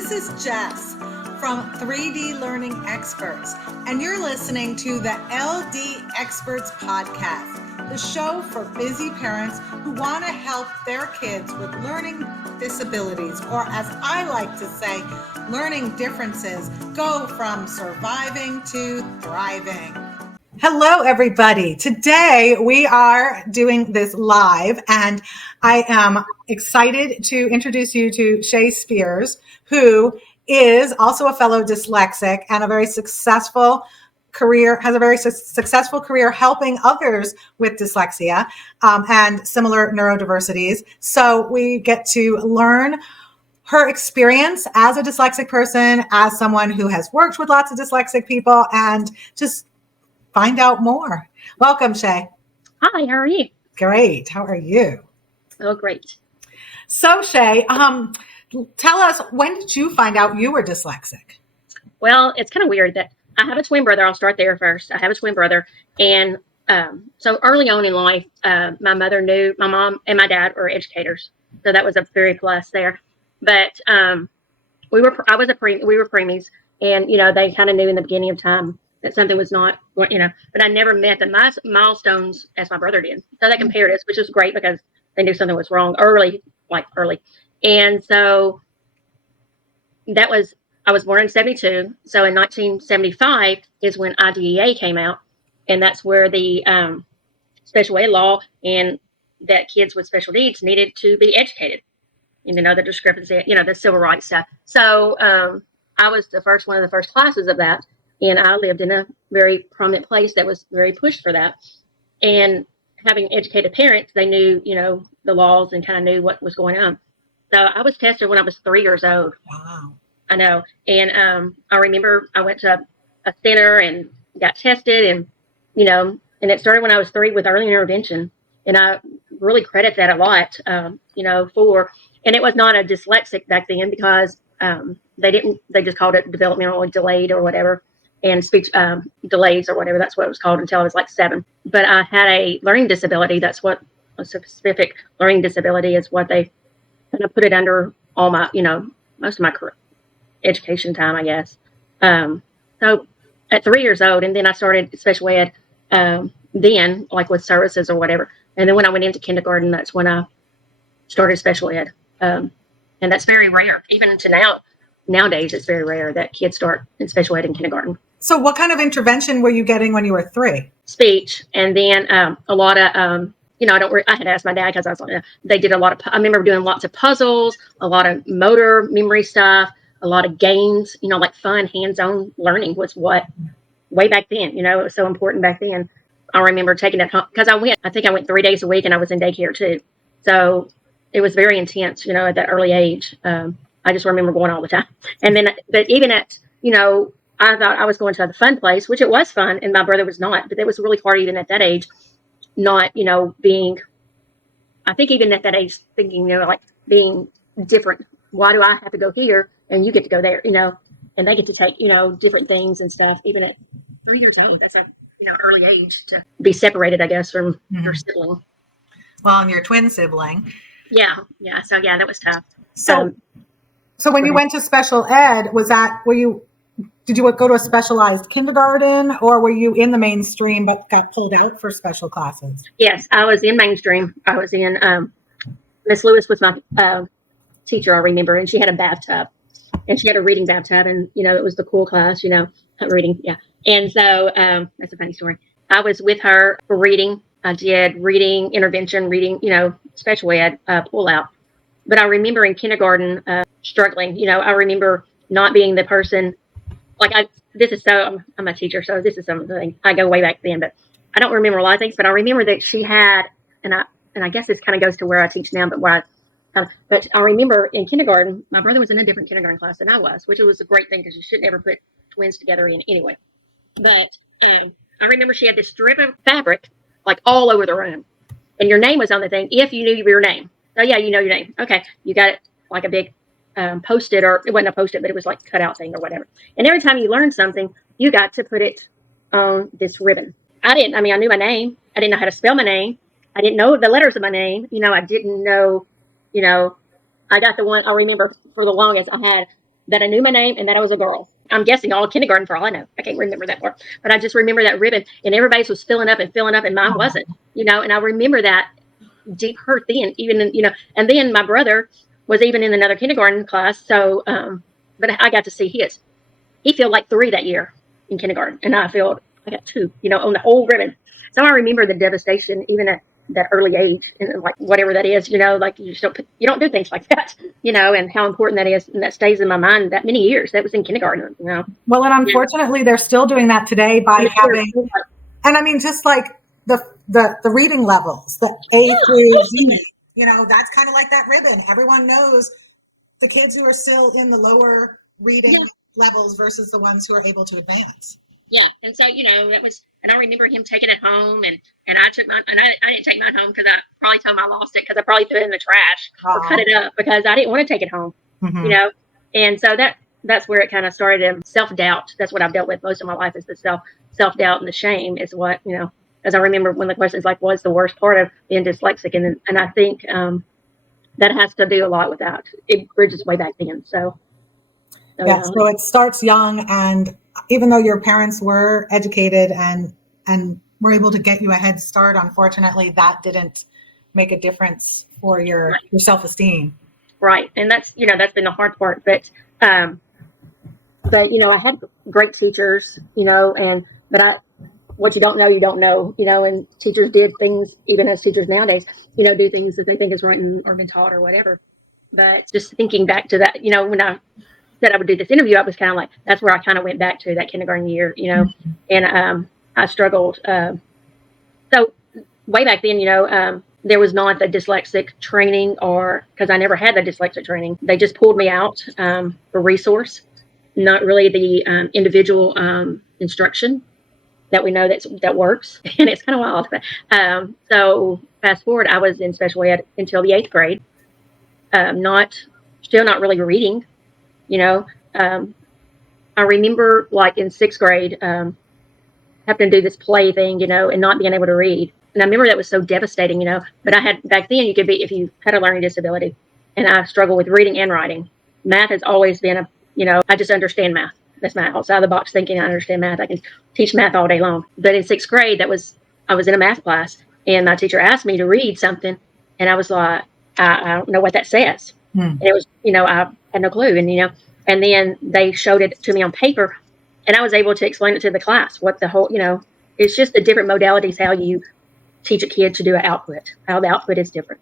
This is Jess from 3D Learning Experts, and you're listening to the LD Experts Podcast, the show for busy parents who want to help their kids with learning disabilities, or as I like to say, learning differences, go from surviving to thriving. Hello, everybody. Today we are doing this live, and I am excited to introduce you to Shae Spears, who is also a fellow dyslexic and has a very successful career helping others with dyslexia and similar neurodiversities. So we get to learn her experience as a dyslexic person, as someone who has worked with lots of dyslexic people, and just find out more. Welcome, Shae. Hi, how are you? Great. How are you? Oh, great. So, Shae, tell us, when did you find out you were dyslexic? Well, it's kind of weird that I have a twin brother. I'll start there first. I have a twin brother. And so early on in life, my mother knew my mom and my dad were educators. So that was a very plus there. But we were preemies, and, they kind of knew in the beginning of time that something was not, but I never met the milestones as my brother did. So they compared us, which was great because they knew something was wrong early. And so I was born in 72. So in 1975 is when IDEA came out. And that's where the special ed law and that kids with special needs needed to be educated. The discrepancy, the civil rights stuff. So I was one of the first classes of that. And I lived in a very prominent place that was very pushed for that. And having educated parents, they knew, the laws and kind of knew what was going on. So I was tested when I was 3 years old. Wow. I know. And I remember I went to a center and got tested, and, and it started when I was 3 with early intervention. And I really credit that a lot, and it was not a dyslexic back then because they just called it developmentally delayed or whatever, and speech delays or whatever. That's what it was called until I was like 7. But I had a learning disability. That's what a specific learning disability is, what they kind of put it under all my, most of my education time, I guess. So at 3 years old, and then I started special ed then, like with services or whatever. And then when I went into kindergarten, that's when I started special ed. And that's very rare. Even to nowadays, it's very rare that kids start in special ed in kindergarten. So what kind of intervention were you getting when you were 3? Speech. And then a lot of, I had asked my dad because they did a lot of, I remember doing lots of puzzles, a lot of motor memory stuff, a lot of games, like fun hands-on learning was what way back then, it was so important back then. I remember taking it home because I went 3 days a week, and I was in daycare too. So it was very intense, at that early age. I just remember going all the time. And then, but even at, I thought I was going to the fun place, which it was fun, and my brother was not. But it was really hard even at that age, not, being, I think even at that age, thinking, like being different. Why do I have to go here and you get to go there, and they get to take, different things and stuff, even at 3 years old. That's a, early age to be separated, I guess, from your sibling. Well, and your twin sibling. Yeah. So yeah, that was tough. So when you went to special ed, did you go to a specialized kindergarten, or were you in the mainstream but got pulled out for special classes? Yes, I was in mainstream. I was in, Miss Lewis was my teacher, I remember, and she had a bathtub, and she had a reading bathtub, and, it was the cool class, reading. Yeah. And so that's a funny story. I was with her for reading. I did reading, intervention, reading, special ed, pull out. But I remember in kindergarten struggling. I remember not being the person, I'm a teacher, so this is something I go way back then, but I don't remember a lot of things. But I remember that she had, and I guess this kind of goes to where I teach now, but I remember in kindergarten, my brother was in a different kindergarten class than I was, which was a great thing because you shouldn't ever put twins together in anyway. But I remember she had this strip of fabric like all over the room, and your name was on the thing if you knew your name. Oh yeah, you know your name. Okay, you got it like a big post-it, or it wasn't a post-it, but it was like a cutout thing or whatever. And every time you learned something, you got to put it on this ribbon. I knew my name. I didn't know how to spell my name. I didn't know the letters of my name. I didn't know, I got the one I remember for the longest. I had that I knew my name and that I was a girl. I'm guessing all kindergarten for all I know. I can't remember that part, but I just remember that ribbon, and everybody's was filling up, and mine wasn't, and I remember that deep hurt then, even, and then my brother was even in another kindergarten class. So, but I got to see his. He filled like 3 that year in kindergarten, and I got 2, on the whole ribbon. So I remember the devastation, even at that early age, and like whatever that is, like you don't do things like that, and how important that is, and that stays in my mind that many years. That was in kindergarten, Well, and unfortunately, they're still doing that today by having, and I mean, just like the reading levels, the A through Z, that's kind of like that ribbon. Everyone knows the kids who are still in the lower reading levels versus the ones who are able to advance. Yeah. And so, that was, and I remember him taking it home, and I took mine, and I didn't take mine home because I probably told him I lost it, because I probably threw it in the trash or cut it up because I didn't want to take it home, and so that's where it kind of started. Self-doubt. That's what I've dealt with most of my life, is the self-doubt and the shame is what, as I remember one of the questions, like, what's the worst part of being dyslexic? And I think that has to do a lot with that. It bridges way back then. So it starts young, and even though your parents were educated and were able to get you a head start, unfortunately, that didn't make a difference for your self-esteem. Right. And that's been the hard part. But I had great teachers, but what you don't know, and teachers did things, even as teachers nowadays, do things that they think is right or been taught or whatever. But just thinking back to that, when I said I would do this interview, I was kind of like, that's where I kind of went back to that kindergarten year, and I struggled. So way back then, there was not the dyslexic training, because I never had the dyslexic training. They just pulled me out for resource, not really the individual instruction that we know that works. And it's kind of wild. So fast forward, I was in special ed until the 8th grade, still not really reading. I remember like in 6th grade, having to do this play thing, and not being able to read. And I remember that was so devastating, but I had, back then you could be, if you had a learning disability, and I struggle with reading and writing. Math has always been I just understand math. That's my outside of the box thinking. I understand math. I can teach math all day long. But in 6th grade, I was in a math class, and my teacher asked me to read something, and I was like, I don't know what that says. And it was, I had no clue. And then they showed it to me on paper, and I was able to explain it to the class, what the whole, it's just the different modalities, how you teach a kid to do an output, how the output is different.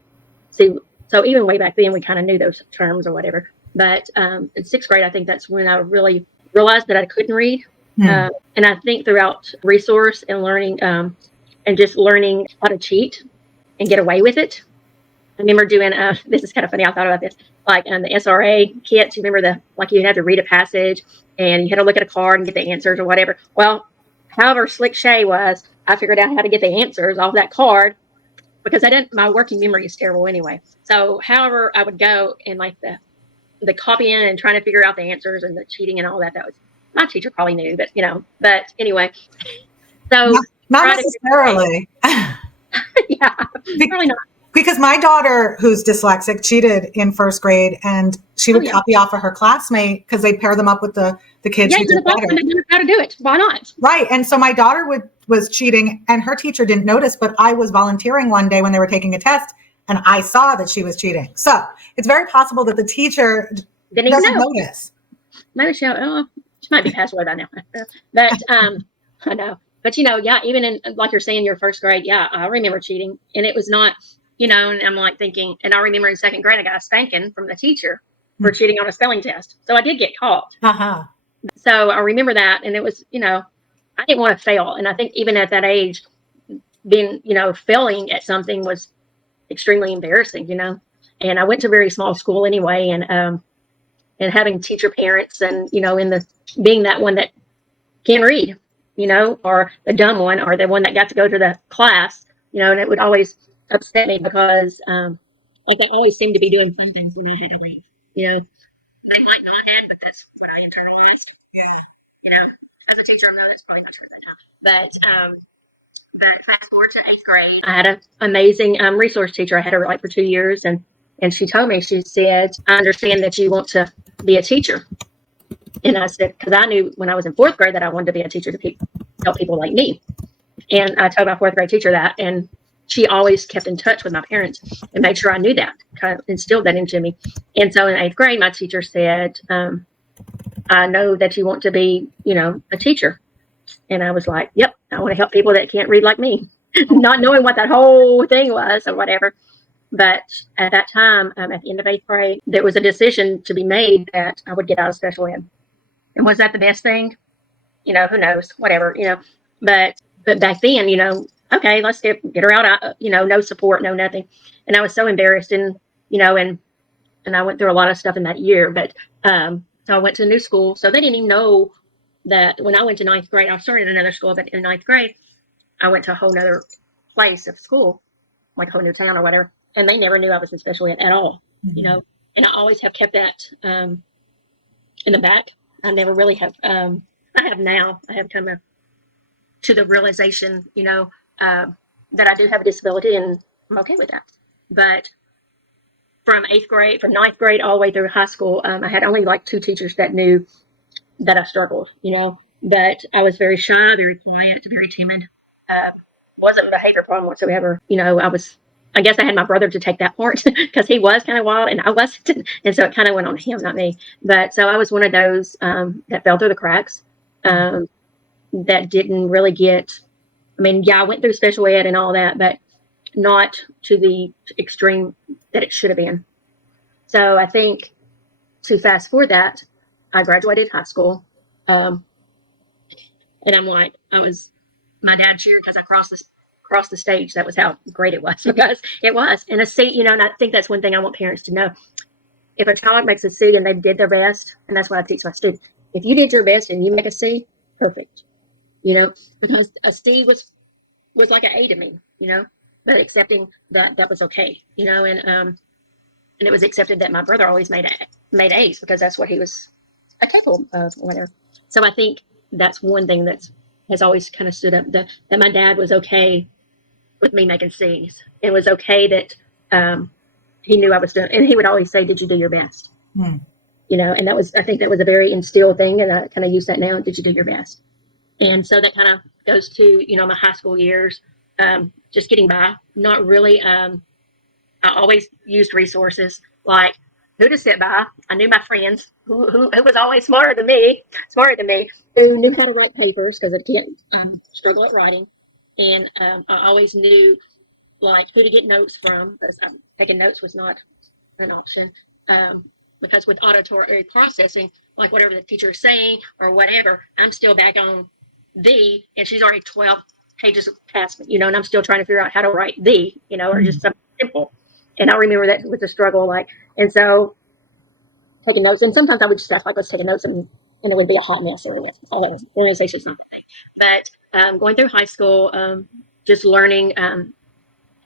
See, so even way back then, we kind of knew those terms or whatever. But in 6th grade, I think that's when I really realized that I couldn't read. And I think throughout resource and learning, and just learning how to cheat and get away with it. I remember doing, this is kind of funny, I thought about this, like the SRA kits, you remember you had to read a passage, and you had to look at a card and get the answers or whatever. Well, however slick Shae was, I figured out how to get the answers off that card, because my working memory is terrible anyway. So however I would go and like the copying and trying to figure out the answers and the cheating and all that was, my teacher probably knew, but anyway. So not necessarily. Yeah, probably not. Because my daughter, who's dyslexic, cheated in 1st grade, and she would copy off of her classmate because they'd pair them up with the kids who did better. How to do it? Why not? Right. And so my daughter was cheating, and her teacher didn't notice, but I was volunteering one day when they were taking a test, and I saw that she was cheating. So it's very possible that the teacher doesn't notice. Maybe she might be passed away by now. But I know. But even in, like you're saying, your 1st grade, I remember cheating, and it was not. And I'm like thinking, and I remember in 2nd grade, I got a spanking from the teacher for cheating on a spelling test. So I did get caught. So I remember that. And it was, I didn't want to fail. And I think even at that age, being, failing at something was extremely embarrassing, and I went to a very small school anyway. And having teacher parents and, being that one that can read, or the dumb one, or the one that got to go to the class, and it would always upset me because like I always seemed to be doing fun things when I had to leave. They might not have, but that's what I internalized. Yeah. As a teacher, no, that's probably not true right now. But fast forward to 8th grade, I had an amazing resource teacher. I had her for 2 years, and she told me, she said, I understand that you want to be a teacher, And I said, because I knew when I was in fourth grade that I wanted to be a teacher to help people like me. And I told my fourth grade teacher that, and she always kept in touch with my parents and made sure I knew that, kind of instilled that into me. And so in eighth grade, my teacher said, I know that you want to be, a teacher. And I was like, yep, I want to help people that can't read like me, not knowing what that whole thing was or whatever. But at that time, at the end of eighth grade, there was a decision to be made that I would get out of special ed. And was that the best thing? Who knows, whatever, but back then, okay, let's get her out, no support, no nothing. And I was so embarrassed and I went through a lot of stuff in that year, but, so I went to a new school. So they didn't even know that when I went to ninth grade, I started another school, but in ninth grade, I went to a whole nother place of school, like a whole new town or whatever. And they never knew I was in special ed at all, and I always have kept that, in the back. I never really have, I have now. I have come to the realization, that I do have a disability, and I'm okay with that. But from ninth grade all the way through high school, I had only like 2 teachers that knew that I struggled, But I was very shy, very quiet, very timid. Wasn't a behavior problem whatsoever. I guess I had my brother to take that part because he was kind of wild and I wasn't. And so it kind of went on him, not me. But so I was one of those that fell through the cracks, that didn't really get, I went through special ed and all that, but not to the extreme that it should have been. So I think to fast forward that, I graduated high school. And I'm like, my dad cheered because I crossed the stage. That was how great it was, because it was. And a C, and I think that's one thing I want parents to know. If a child makes a C and they did their best, and that's what I teach my students, if you did your best and you make a C, perfect. Because a C was like an A to me, but accepting that was okay, and it was accepted that my brother always made A's because that's what he was capable of, or whatever. So I think that's one thing that has always kind of stood up, that my dad was okay with me making C's. It was okay that he knew I was doing, and he would always say, "Did you do your best?" And I think that was a very instilled thing, and I kind of use that now. Did you do your best? And so that kind of goes to, my high school years, just getting by, not really. I always used resources like who to sit by. I knew my friends who was always smarter than me, who knew how to write papers, because I can't struggle at writing. And I always knew like who to get notes from, because taking notes was not an option. Because with auditory processing, like whatever the teacher is saying or whatever, I'm still back on the, and she's already 12 pages past me, and I'm still trying to figure out how to write the, or just something simple. And I remember that was a struggle, and so taking notes, and sometimes I would just ask, let's take a notes, and it would be a hot mess, or organization's not the thing. But going through high school, just learning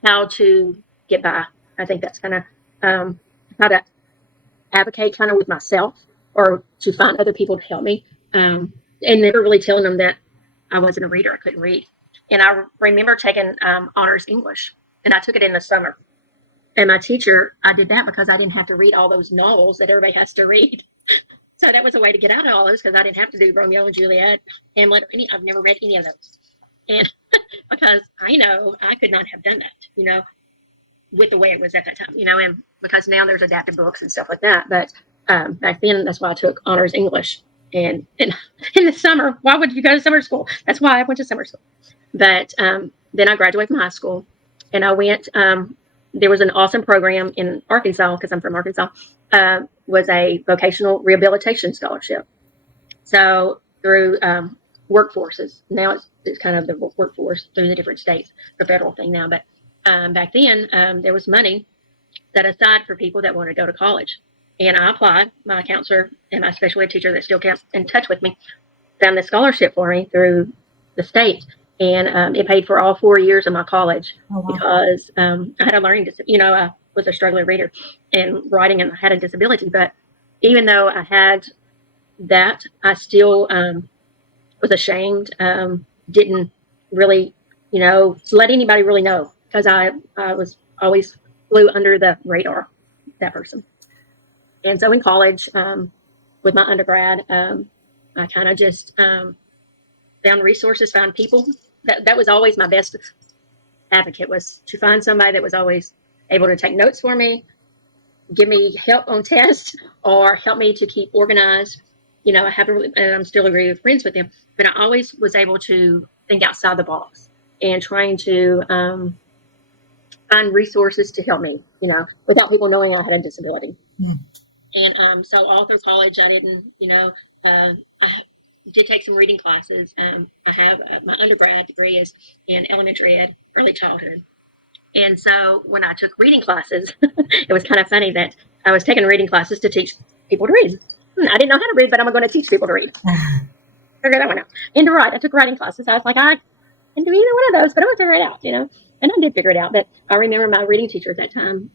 how to get by. I think that's kind of how to advocate kind of with myself, or to find other people to help me, and never really telling them that I wasn't a reader, I couldn't read. And I remember taking honors English, and I took it in the summer. And my teacher, I did that because I didn't have to read all those novels that everybody has to read. So that was a way to get out of all those, because I didn't have to do Romeo and Juliet, Hamlet, I've never read any of those. And because I know I could not have done that, with the way it was at that time, and because now there's adapted books and stuff like that. But back then, that's why I took honors English. And in the summer, why would you go to summer school? That's why I went to summer school. But then I graduated from high school, and I went, there was an awesome program in Arkansas, because I'm from Arkansas, was a vocational rehabilitation scholarship. So through workforces, now it's kind of the workforce through the different states, the federal thing now. But back then, there was money set aside for people that want to go to college. And I applied. My counselor and my special ed teacher that still kept in touch with me found the scholarship for me through the state. And it paid for all 4 years of my college. Oh, wow. Because I had a learning disability. I was a struggling reader and writing, and I had a disability. But even though I had that, I still was ashamed. Didn't really, let anybody really know, because I was always flew under the radar, that person. And so in college, with my undergrad, I kind of just found resources, found people. That was always my best advocate, was to find somebody that was always able to take notes for me, give me help on tests, or help me to keep organized. You know, and I'm still really good friends with them, but I always was able to think outside the box and trying to find resources to help me, you know, without people knowing I had a disability. Mm. And so all through college, I didn't, you know, I did take some reading classes. I have my undergrad degree is in elementary ed, early childhood. And so when I took reading classes, it was kind of funny that I was taking reading classes to teach people to read. I didn't know how to read, but I'm going to teach people to read. Figure that one out. And to write, I took writing classes. I was like, I can do either one of those, but I'm going to figure it out, you know. And I did figure it out. But I remember my reading teacher at that time,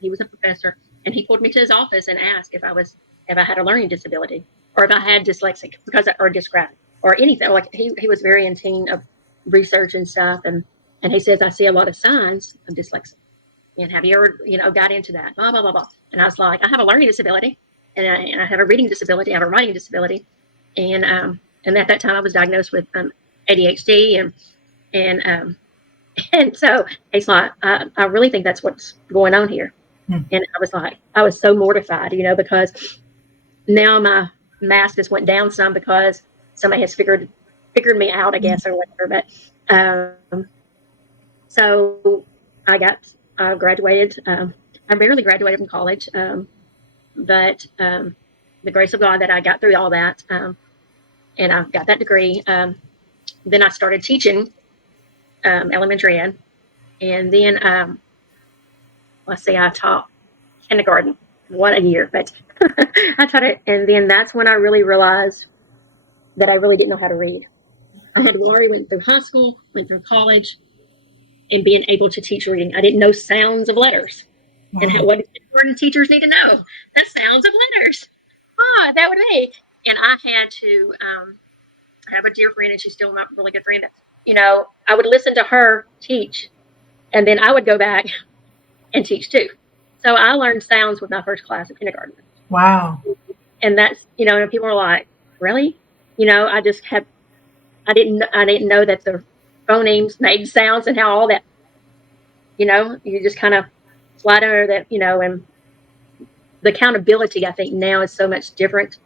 he was a professor, and he pulled me to his office and asked if I had a learning disability, or if I had dyslexic or dysgraphic or anything. Like he was very in tune of research and stuff, and he says, I see a lot of signs of dyslexia. And have you ever, you know, got into that? Blah, blah, blah, blah. And I was like, I have a learning disability, and I have a reading disability, I have a writing disability. And at that time I was diagnosed with ADHD, and so he's like, I really think that's what's going on here. And I was like, I was so mortified, you know, because now my mask just went down some because somebody has figured me out, I guess, or whatever. But so I graduated. I barely graduated from college, but the grace of God that I got through all that, and I got that degree. Then I started teaching elementary ed, and then I taught kindergarten. What a year! But I taught it, and then that's when I really realized that I really didn't know how to read. I had already went through high school, went through college, and being able to teach reading. I didn't know sounds of letters. And what kindergarten teachers need to know? The sounds of letters. That would be. And I had to have a dear friend, and she's still not a really good friend. You know, I would listen to her teach, and then I would go back and teach too. So I learned sounds with my first class of kindergarten. Wow. And that's, you know, and people were like, really? You know, I didn't know that the phonemes made sounds and how all that, you know, you just kind of slide under that, you know, and the accountability, I think now is so much different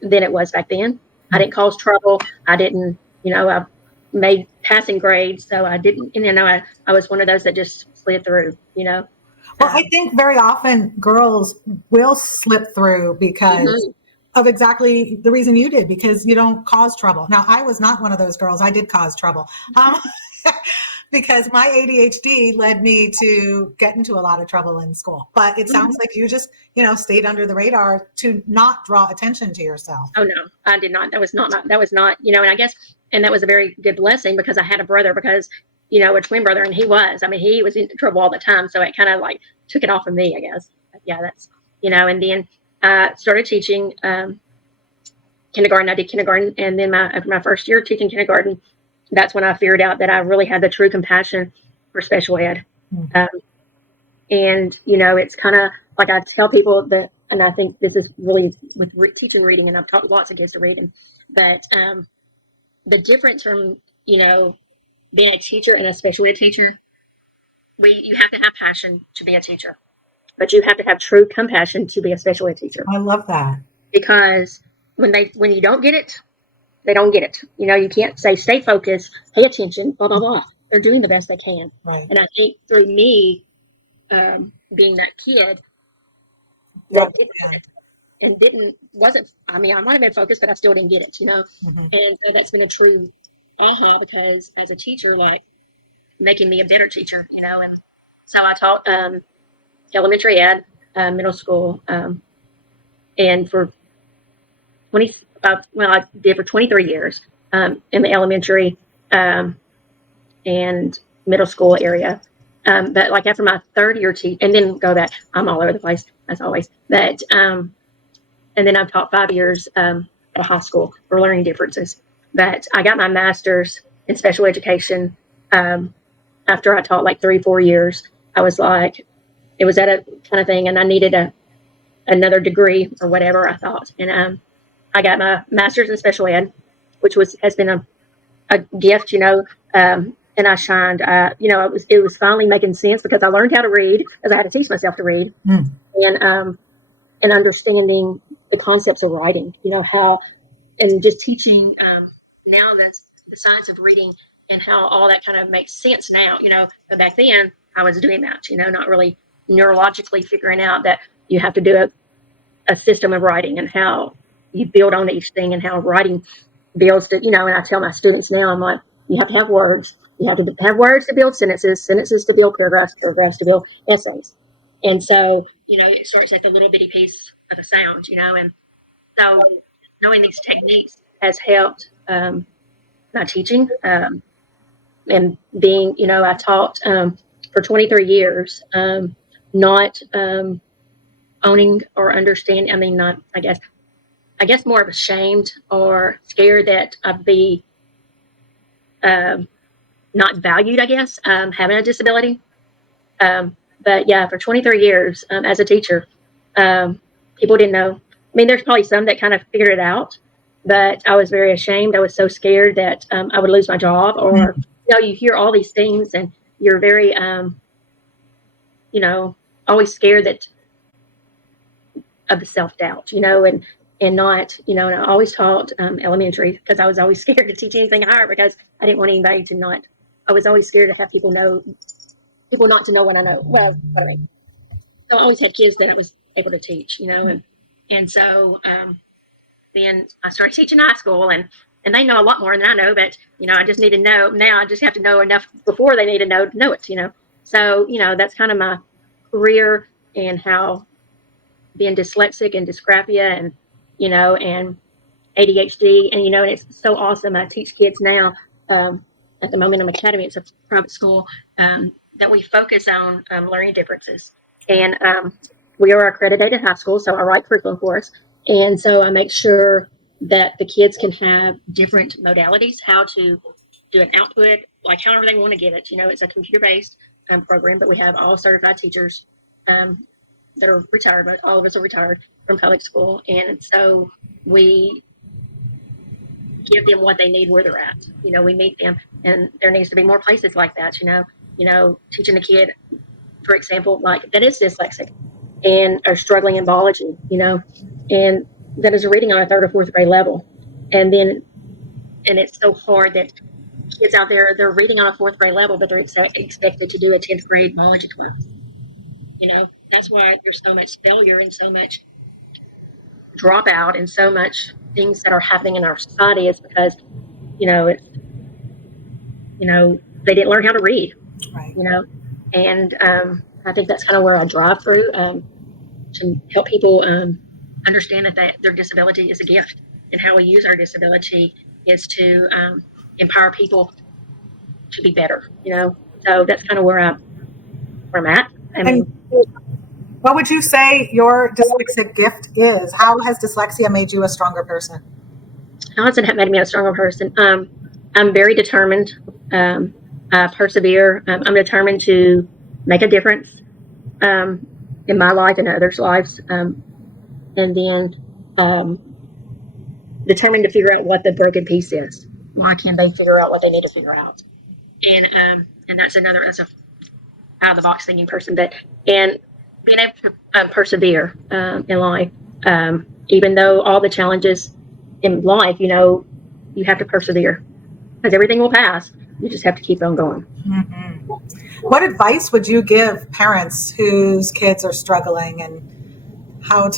than it was back then. I didn't cause trouble. I didn't, you know, I made passing grades. So I didn't, and, you know, I was one of those that just slid through, you know. Well, I think very often girls will slip through because of exactly the reason you did, because you don't cause trouble. Now, I was not one of those girls. I did cause trouble because my ADHD led me to get into a lot of trouble in school. But it sounds like you just, you know, stayed under the radar to not draw attention to yourself. Oh, no, I did not. That was not, you know, and I guess, and that was a very good blessing because I had a brother, because, you know, a twin brother, and he was in trouble all the time. So it kind of like took it off of me, I guess. But yeah, that's, you know, and then I started teaching kindergarten. I did kindergarten. And then after my first year teaching kindergarten, that's when I figured out that I really had the true compassion for special ed. And, you know, it's kind of like I tell people that, and I think this is really with teaching reading, and I've taught lots of kids to read, but the difference from, you know, being a teacher and a special ed teacher, you have to have passion to be a teacher, but you have to have true compassion to be a special ed teacher. I love that. Because when you don't get it, they don't get it. You know, you can't say, stay focused, pay attention, blah, blah, blah. They're doing the best they can. Right. And I think through me being that kid that I might have been focused, but I still didn't get it, you know? And so that's been a true aha, because as a teacher, like making me a better teacher, you know? And so I taught elementary ed, middle school, and for I did for 23 years in the elementary and middle school area. But like after my third year and then go back, I'm all over the place as always. But and then I've taught 5 years at a high school for learning differences. But I got my master's in special education after I taught like 3-4 years. I was like, it was at a kind of thing, and I needed another degree or whatever I thought. And I got my master's in special ed, which has been a gift, and I shined. It was finally making sense because I learned how to read, because I had to teach myself to read, and understanding the concepts of writing. How, and just teaching now that's the science of reading and how all that kind of makes sense now. But back then I was doing that, not really neurologically figuring out that you have to do a system of writing and how you build on each thing and how writing builds to, and I tell my students now, I'm like, you have to have words. You have to have words to build sentences, sentences to build paragraphs, paragraphs to build essays. And so, it starts at the little bitty piece of a sound, and so knowing these techniques has helped my teaching and being, I taught for 23 years, not owning or understanding. I mean, not, I guess more of ashamed or scared that I'd be not valued, I guess, having a disability. But yeah, for 23 years as a teacher, people didn't know. I mean, there's probably some that kind of figured it out, but I was very ashamed. I was so scared that I would lose my job, or, you hear all these things and you're very, always scared of the self-doubt, and not, and I always taught elementary because I was always scared to teach anything higher because I didn't want anybody to not, I was always scared to have people not to know what I know. Well, what I mean. So I always had kids that I was able to teach, and so then I started teaching high school, and they know a lot more than I know, but, I just need to know now. I just have to know enough before they need to know it, So, that's kind of my career and how being dyslexic and dysgraphia and, and ADHD, and, and it's so awesome. I teach kids now at the Momentum Academy. It's a private school that we focus on learning differences. And we are accredited high school, so I write curriculum for us. And so I make sure that the kids can have different modalities, how to do an output, like however they want to get it. It's a computer-based program, but we have all certified teachers that are retired, but all of us are retired from public school. And so we give them what they need where they're at. We meet them, and there needs to be more places like that, teaching a kid, for example, like that is dyslexic and are struggling in biology, and that is reading on a 3rd or 4th grade level. And it's so hard that kids out there, they're reading on a 4th grade level, but they're expected to do a 10th grade biology class. That's why there's so much failure and so much dropout and so much things that are happening in our society is because, it's, they didn't learn how to read, right. And I think that's kind of where I drive through to help people understand that their disability is a gift, and how we use our disability is to empower people to be better, So that's kind of where I'm at. What would you say your dyslexic gift is? How has dyslexia made you a stronger person? How has it made me a stronger person? I'm very determined. I persevere. I'm determined to make a difference in my life and others' lives. And then determined to figure out what the broken piece is. Why can't they figure out what they need to figure out? And that's a out of the box thinking person, and being able to persevere in life, even though all the challenges in life, you have to persevere because everything will pass. You just have to keep on going. Mm-hmm. What advice would you give parents whose kids are struggling, and how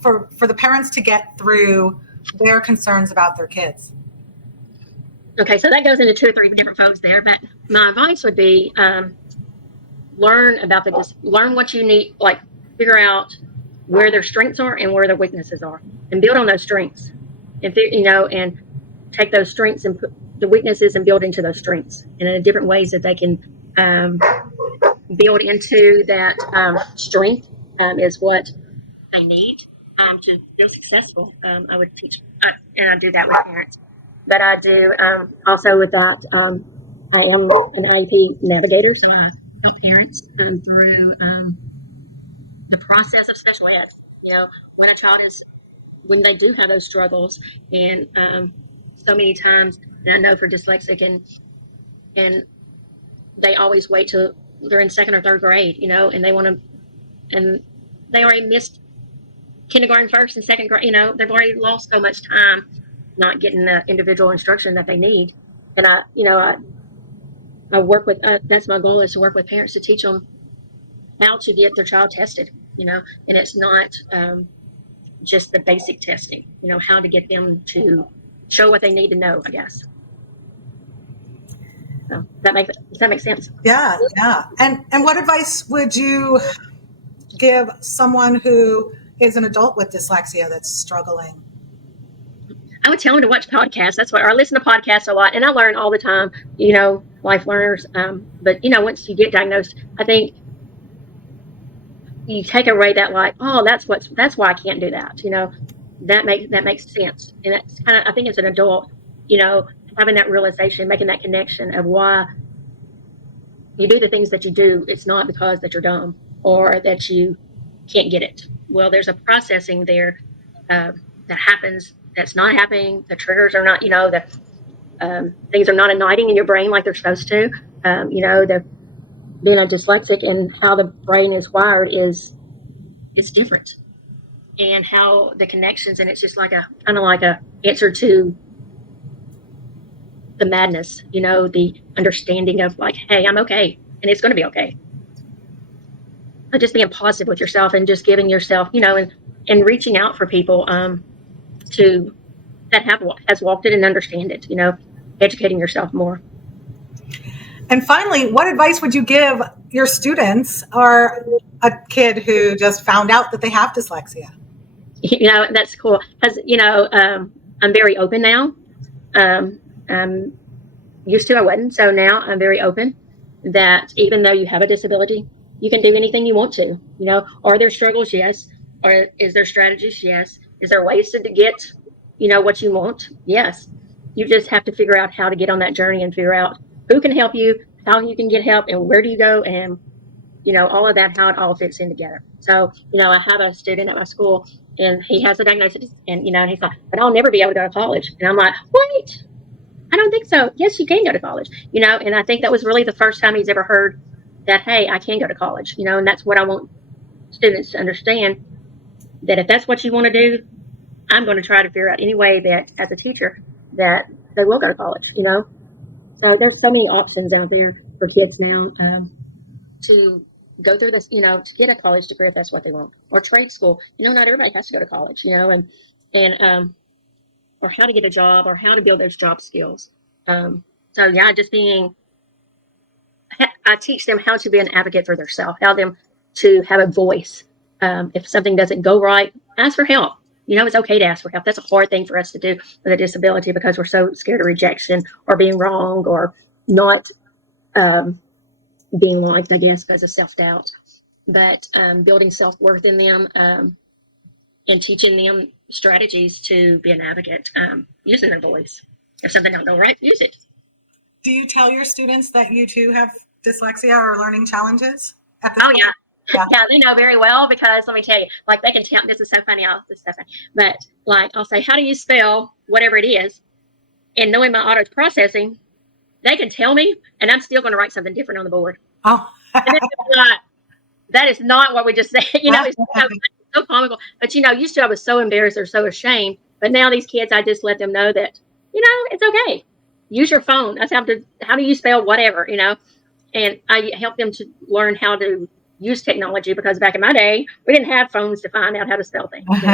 for the parents to get through their concerns about their kids? Okay, so that goes into 2 or 3 different folds there, but my advice would be learn what you need, like figure out where their strengths are and where their weaknesses are, and build on those strengths, and and take those strengths and put the weaknesses and build into those strengths, and in different ways that they can build into that strength is what they need to feel successful. I would teach, and I do that with parents, but I do also with that. I am an IEP navigator, so I help parents through the process of special ed. When a child when they do have those struggles, and so many times, and I know for dyslexic, and they always wait till they're in second or third grade, and and they already missed kindergarten, first and second grade, they've already lost so much time not getting the individual instruction that they need. And I work with, that's my goal, is to work with parents to teach them how to get their child tested, and it's not just the basic testing, how to get them to show what they need to know, I guess. So does that make sense? Yeah. And what advice would you give someone who is an adult with dyslexia that's struggling? I would tell them to watch podcasts. That's why I listen to podcasts a lot, and I learn all the time, life learners. But once you get diagnosed, I think you take away that, like, oh, that's why I can't do that. That makes sense. And that's kind of, I think, as an adult, having that realization, making that connection of why you do the things that you do. It's not because that you're dumb or that you can't get it. Well, there's a processing there that happens that's not happening. The triggers are not, the things are not igniting in your brain like they're supposed to. The being a dyslexic and how the brain is wired it's different, and how the connections, and it's just like kind of like a answer to the madness, the understanding of, like, hey, I'm okay, and it's going to be okay. Just being positive with yourself and just giving yourself, and reaching out for people that has walked it and understand it, educating yourself more. And finally, what advice would you give your students or a kid who just found out that they have dyslexia? That's cool, because I'm very open now. Used to I wasn't, so now I'm very open that even though you have a disability, you can do anything you want to. Are there struggles? Yes. Or is there strategies? Yes. Is there ways to get what you want? Yes. You just have to figure out how to get on that journey and figure out who can help you, how you can get help, and where do you go, and all of that, how it all fits in together. So I have a student at my school, and he has a diagnosis, and he's like, but I'll never be able to go to college. And I'm like, wait, I don't think so. Yes, you can go to college. And I think that was really the first time he's ever heard that, hey, I can go to college. And that's what I want students to understand, that if that's what you want to do, I'm going to try to figure out any way that, as a teacher, that they will go to college. So there's so many options out there for kids now to go through this, to get a college degree if that's what they want, or trade school. Not everybody has to go to college, and or how to get a job, or how to build those job skills. So yeah, I teach them how to be an advocate for themselves, how them to have a voice. If something doesn't go right, ask for help. It's okay to ask for help. That's a hard thing for us to do with a disability, because we're so scared of rejection or being wrong or not being liked, I guess, because of self-doubt. But building self-worth in them, and teaching them strategies to be an advocate, using their voice. If something don't go right, use it. Do you tell your students that you too have dyslexia or learning challenges? Oh, yeah. Yeah, they know very well, because let me tell you, like, they can tell, this is so funny, but like, I'll say, how do you spell whatever it is? And knowing my auto processing, they can tell me, and I'm still going to write something different on the board. Oh, that is not what we just said. It's so comical. But used to I was so embarrassed or so ashamed. But now these kids, I just let them know that, it's okay. Use your phone. That's how do you spell whatever, and I help them to learn how to use technology, because back in my day, we didn't have phones to find out how to spell things, and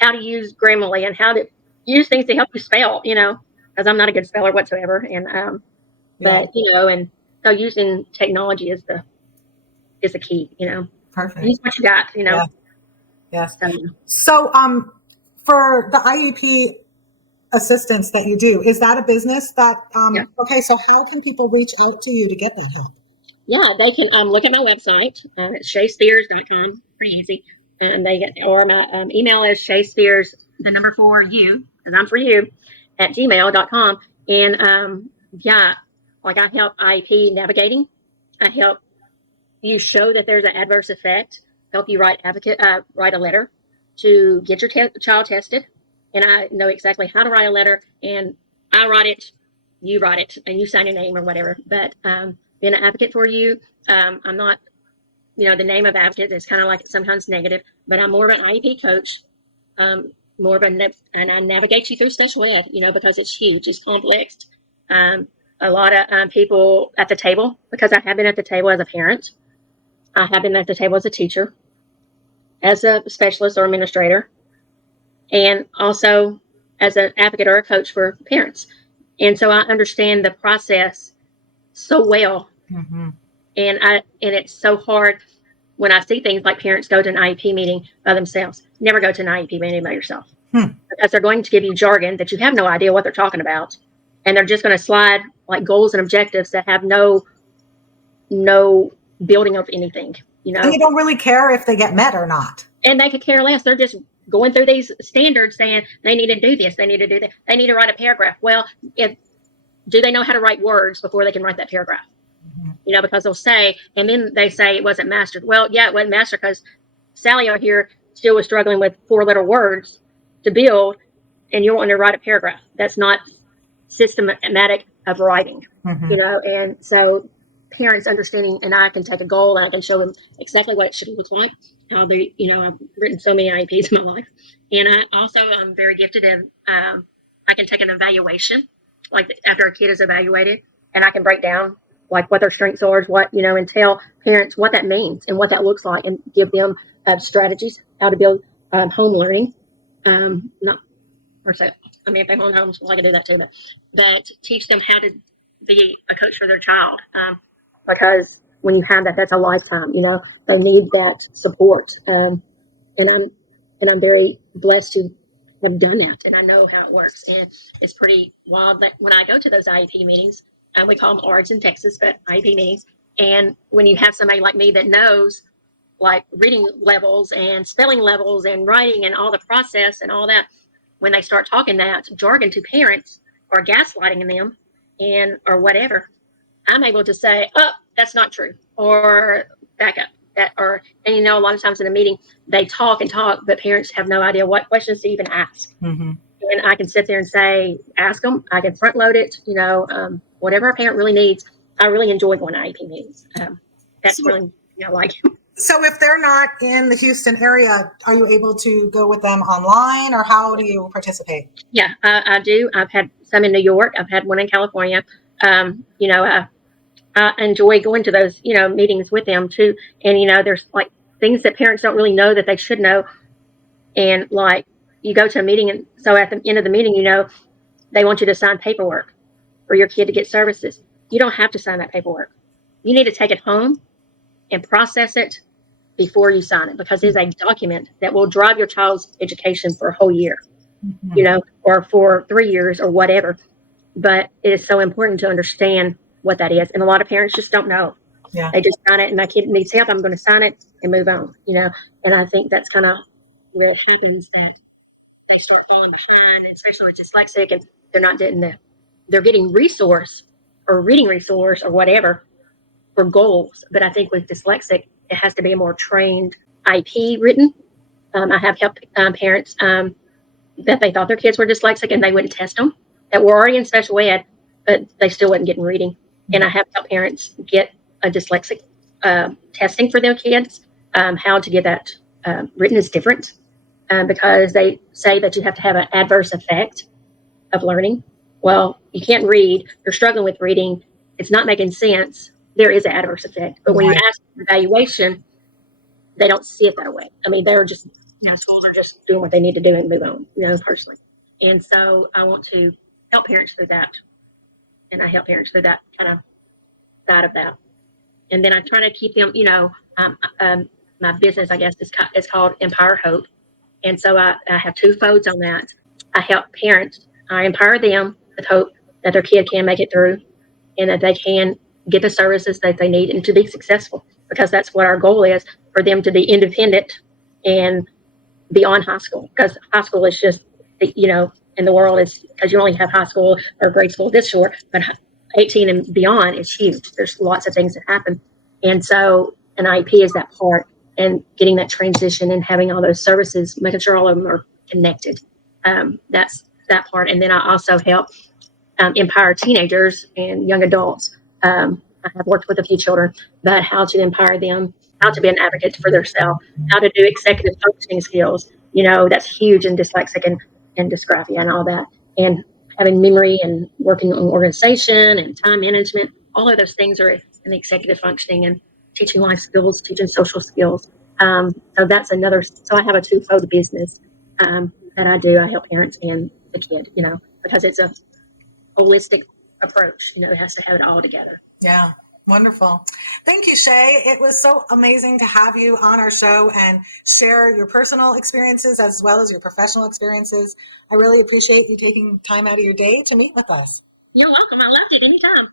how to use Grammarly, and how to use things to help you spell, because I'm not a good speller whatsoever. And, but, and so using technology is the key, Perfect. Use what you got, Yeah. Yes. So, for the IEP assistance that you do, is that a business that, Yeah. Okay, so how can people reach out to you to get that help? Yeah, they can look at my website. It's ShaeSpears.com. Pretty easy. And or my email is Shae Spears, the number 4 you, and I'm for you, at gmail.com. And yeah, like, I help IEP navigating. I help you show that there's an adverse effect help you write a letter to get your child tested. And I know exactly how to write a letter, and I write it, you write it, and you sign your name or whatever. But being an advocate for you, I'm not, the name of advocate is kind of like sometimes negative, but I'm more of an IEP coach, more of and I navigate you through special ed, because it's huge, it's complex. A lot of people at the table, because I have been at the table as a parent, I have been at the table as a teacher, as a specialist or administrator, and also as an advocate or a coach for parents. And so I understand the process so well. Mm-hmm. And it's so hard when I see things like parents go to an IEP meeting by themselves. Never go to an IEP meeting by yourself. Because they're going to give you jargon that you have no idea what they're talking about. And they're just going to slide like goals and objectives that have no building of anything, And you don't really care if they get met or not. And they could care less. They're just going through these standards saying they need to do this, they need to do that, they need to write a paragraph. Well, do they know how to write words before they can write that paragraph? Mm-hmm. Because they'll say, and then they say it wasn't mastered. Well, yeah, it wasn't mastered because Sally out here still was struggling with 4-letter words to build, and you're wanting to write a paragraph. That's not systematic of writing, mm-hmm. And so parents understanding, and I can take a goal and I can show them exactly what it should look like. I've written so many IEPs in my life, and I'm very gifted in, I can take an evaluation, like after a kid is evaluated, and I can break down like what their strengths are, and tell parents what that means and what that looks like, and give them strategies how to build home learning. If they own homes, well, I can do that too, but teach them how to be a coach for their child. Because when you have that, that's a lifetime, they need that support. And I'm very blessed to have done that, and I know how it works. And it's pretty wild that when I go to those IEP meetings, we call them ARDs in Texas, but IEP meetings. And when you have somebody like me that knows like reading levels and spelling levels and writing and all the process and all that, when they start talking that jargon to parents or gaslighting them or whatever, I'm able to say, oh, that's not true, or back up that, and a lot of times in a meeting, they talk and talk, but parents have no idea what questions to even ask. Mm-hmm. And I can sit there and say, ask them, I can front load it, whatever a parent really needs. I really enjoy going to IEP meetings. That's really, like. So if they're not in the Houston area, are you able to go with them online, or how do you participate? Yeah, I do. I've had some in New York. I've had one in California. I enjoy going to those, meetings with them too. And, there's like things that parents don't really know that they should know. And like you go to a meeting, and so at the end of the meeting, they want you to sign paperwork for your kid to get services. You don't have to sign that paperwork. You need to take it home and process it before you sign it, because it's a document that will drive your child's education for a whole year, mm-hmm. Or for 3 years or whatever. But it is so important to understand what that is. And a lot of parents just don't know. Yeah. They just sign it, and my kid needs help, I'm going to sign it and move on, And I think that's kind of where it happens, that they start falling behind, especially with dyslexic, and they're not getting they're getting resource or reading resource or whatever for goals. But I think with dyslexic, it has to be a more trained IEP written. I have helped parents that they thought their kids were dyslexic and they wouldn't test them, that were already in special ed, but they still wasn't getting reading. Mm-hmm. And I have helped parents get a dyslexic testing for their kids. How to get that written is different because they say that you have to have an adverse effect of learning. Well, you can't read, you're struggling with reading, it's not making sense. There is an adverse effect. But when you ask for evaluation, they don't see it that way. I mean, they're just, schools are just doing what they need to do and move on, personally. And so I want to help parents through that. And I help parents through that kind of side of that. And then I try to keep them, my business, I guess, is called Empower Hope. And so I have 2 folds on that. I help parents. I empower them with hope that their kid can make it through and that they can get the services that they need and to be successful, because that's what our goal is, for them to be independent and beyond high school. Because high school is just, in the world, is because you only have high school or grade school this short, but 18 and beyond is huge. There's lots of things that happen. And so an IEP is that part getting that transition and having all those services, making sure all of them are connected. That's that part. And then I also help empower teenagers and young adults. I have worked with a few children about how to empower them, how to be an advocate for themselves, how to do executive functioning skills. That's huge in dyslexic and dysgraphia and all that. And having memory and working on organization and time management, all of those things are in the executive functioning and teaching life skills, teaching social skills. So that's another. So I have a twofold business that I do. I help parents and the kid, because it's a holistic approach. It has to have it all together. Yeah, wonderful. Thank you, Shae. It was so amazing to have you on our show and share your personal experiences as well as your professional experiences. I really appreciate you taking time out of your day to meet with us. You're welcome. I loved it anytime.